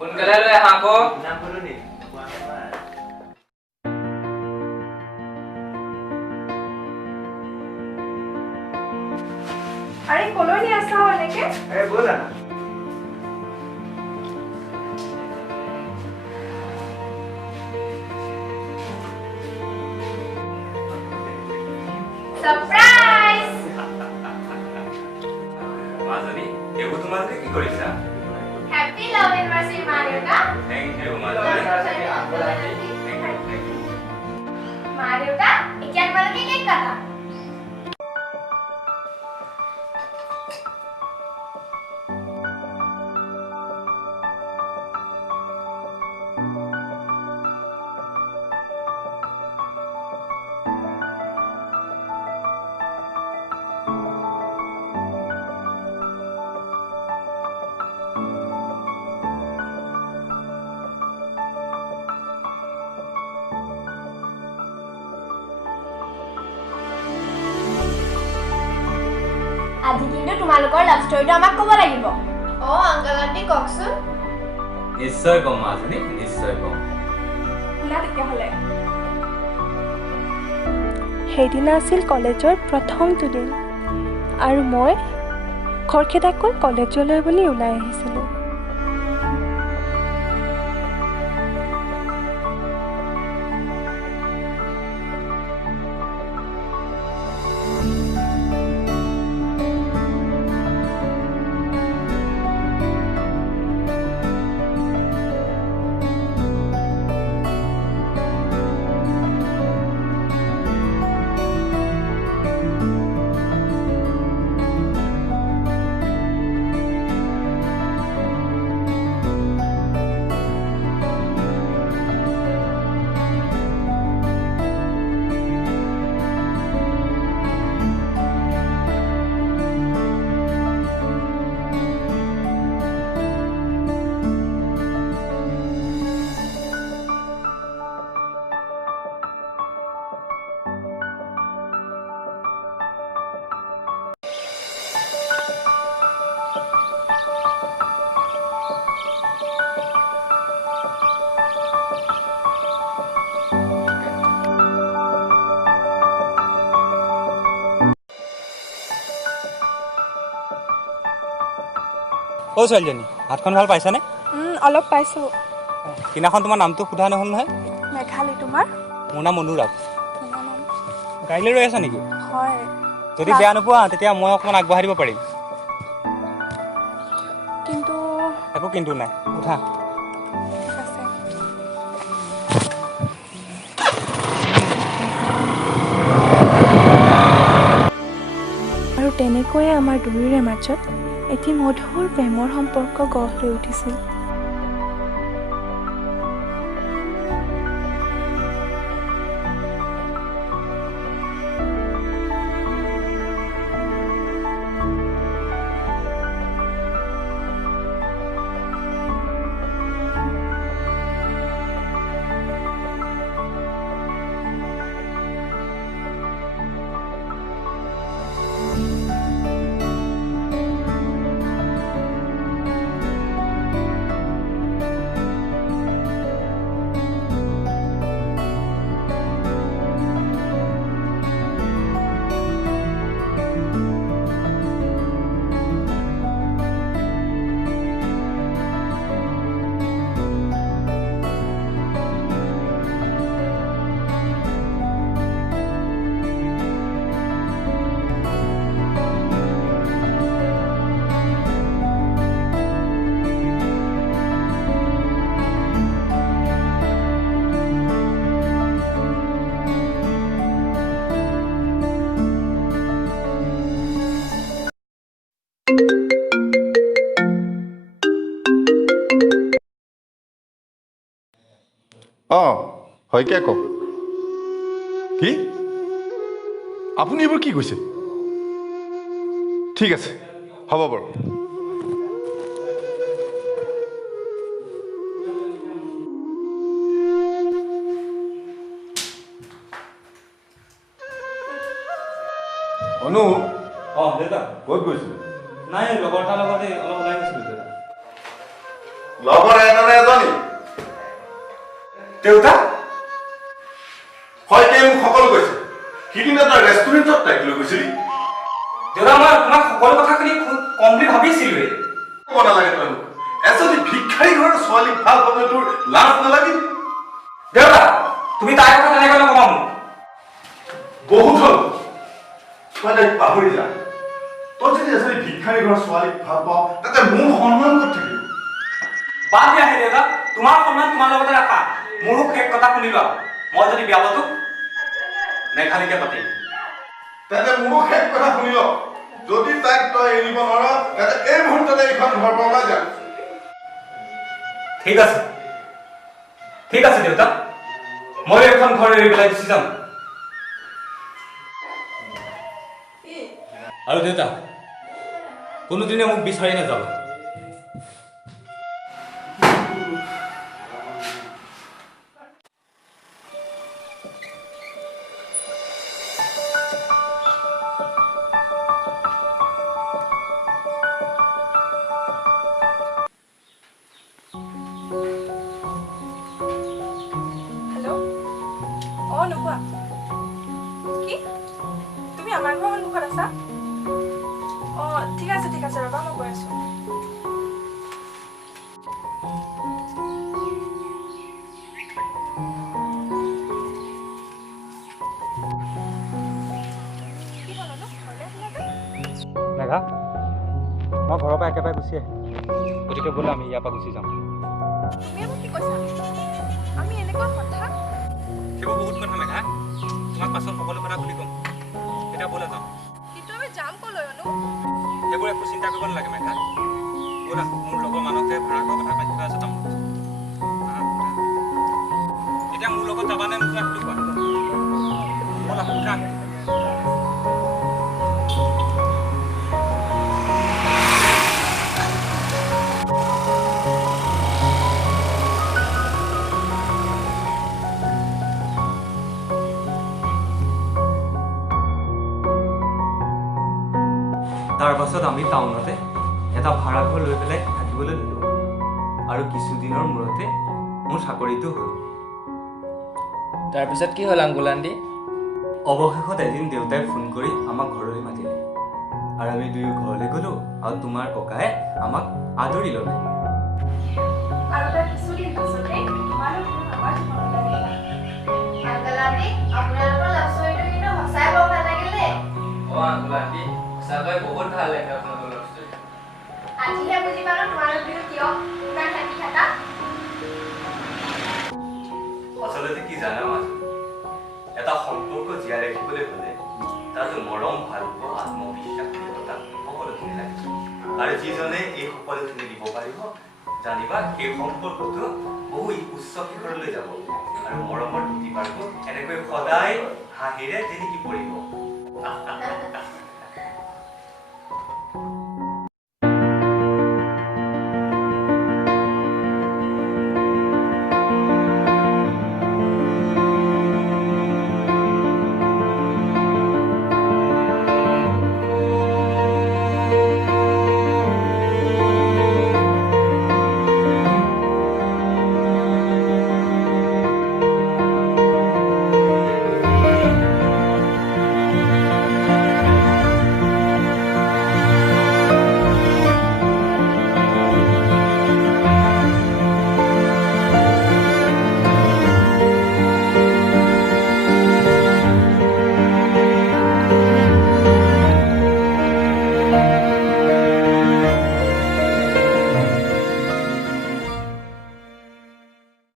সোনকালে লৈ আহা আকৌ নাম কৰো নি আৰে কলৈ নি আসা এনেকে এ বলা না সাৰপ্ৰাইজ মাজনী এগো তোমালোকে কি কৰিছা হ্যাপি লাভ এনিভাৰ্সাৰি মাৰিওটা থ্যাংক ইউ মাজনী মাৰিওটা এতিয়া তোমালোকে কেক কাটা আজি কিন্তু তোমালোকৰ লাভ ষ্টৰিটো আমাক ক'ব লাগিব আংকল আন্টি কওকচোন নিশ্চয় কম মাজনী নিশ্চয় কম শুনা তেতিয়াহ'লে সেইদিনা আছিল কলেজৰ প্ৰথমটো দিন আৰু মই খৰখেদাকৈ কলেজলৈ বুলি ওলাই আহিছিলোঁ অ ছোৱালীজনী হাতখন ভাল পাইছানে অলপ পাইছোঁ কিনাখন তোমাৰ নামটো সোধা নহ'ল নহয় মেঘালী তোমাৰ মোৰ নাম অনুৰাগ গাড়ীলৈ ৰৈ আছা নেকি হয় যদি বেয়া নোপোৱা তেতিয়া মই অকণমান আগবঢ়াই দিব পাৰিম কিন্তু একো কিন্তু নাই উঠা ঠিক আছে আৰু তেনেকৈয়ে আমাৰ দুয়োৰে মাজত এটি মধুৰ প্ৰেমৰ সম্পৰ্ক গঢ় লৈ উঠিছিল হয়কে কওক কি আপুনি এইবোৰ কি কৈছে ঠিক আছে হ'ব বাৰু অনু দেউতা ক'ত গৈছিলে নাই লগৰ এটাৰ লগতে অলপ ওলাই গৈছিলোঁ দেউতা লগৰ এজনে এজনী দেউতা হয় তেওঁ মোক সকলো কৈছে সিদিনা তই ৰেষ্টুৰেণ্টত তাইক লৈ গৈছিলি দেউতা মই তোমাক সকলো কথাখিনি কম বুলি ভাবিছিলোৱে ক'ব নালাগে তই মোক এজনী ভিক্ষাৰী ঘৰৰ ছোৱালীক ভাল পাবলৈ তোৰ লাজ নালাগিল দেউতা তুমি তাইৰ কথা তেনেকৈ নকবা মোক বহুত হ'ল তই তাইক পাহৰি যা তই যদি এজনী ভিক্ষাৰী ঘৰৰ ছোৱালীক ভাল পাওঁ তাতে মোৰ সন্মান ক'ত থাকিব বাদ দিয়া হে দেউতা তোমাৰ সন্মান তোমাৰ লগতে ৰাখা মোৰো শেষ কথা শুনি লোৱা মই যদি বিয়া পাতো মেঘালীকে পাতিম তাতে মোৰো শেষ কথা শুনি ল যদি তাইক তই এৰিব নোৱাৰ তাতে এই মুহূৰ্ততে এইখন ঘৰৰ পৰা ওলাই যা ঠিক আছে দেউতা মই এখন ঘৰ এৰি পেলাই গুচি যাম আৰু দেউতা কোনোদিনে মোক বিচাৰি নাযাব নোকোৱা কি তুমি আমাৰ ঘৰৰ সন্মুখত আছা ঠিক আছে ৰবা মই গৈ আছো মেঘা মই ঘৰৰ পৰা একেবাৰে গুচি আহিম গতিকে বোলে আমি ইয়াৰ পৰা গুচি যাম তুমি মোক কি কৈছা আমি এনেকুৱা কথা সেইবোৰ বহুত কথা মেঘা তোমাক পাছত সকলো কথা খুলি ক'ম এতিয়া ব'লা যাওঁ কিন্তু আমি যাম ক'লৈ অনু সেইবোৰ একো চিন্তা কৰিব নালাগে মেঘা ব'লা মোৰ লগৰ মানুহকে ভাড়া কৰা কথা পাতি থৈ আছে তামোল এতিয়া মোৰ লগত যাবা নে নোযোৱা সেইটো কোৱা ব'লা উঠা তাৰ পাছত আমি টাউনতে এটা ভাড়া ঘৰ লৈ পেলাই থাকিবলৈ ল'লোঁ আৰু কিছুদিনৰ মূৰতে মোৰ চাকৰিটো হ'ল তাৰপিছত কি হ'ল আংগুলাণ্ডি অৱশেষত এদিন দেউতাই ফোন কৰি আমাক ঘৰলৈ মাতিলে আৰু আমি দুয়ো ঘৰলৈ গ'লোঁ আৰু তোমাৰ ককাই আমাক আদৰি ল'লে আৰু তাৰ কিছুদিন পাছতে তোমালোক আমাৰ জীৱনলৈ আহিলা আংকল আণ্টি আপোনালোকৰ লাভ ষ্টৰীটো কিন্তু সঁচাই বৰ ভাল লাগিলে আংগুলাণ্ডি সঁচাকৈ বহুত ভাল লাগে আপোনালোকৰ লগ ষ্টৰী আজিহে বুজি পালো তোমালোক দুয়ো কিয় ইমান হাঁহি থাকা আচলতে কি জানা মাজু এটা সম্পৰ্ক জীয়াই ৰাখিবলৈ হ'লে তাত মৰম ভালপোৱা আত্মবিশ্বাস দৃঢ়তা সকলোখিনি লাগে আৰু যিজনে এই সকলোখিনি দিব পাৰিব জানিবা সেই সম্পৰ্কটো বহু উচ্চ শিখৰলৈ যাব আৰু মৰমৰ দুটি পাৰব এনেকৈ সদায় হাঁহিৰে জিলিকি পৰিব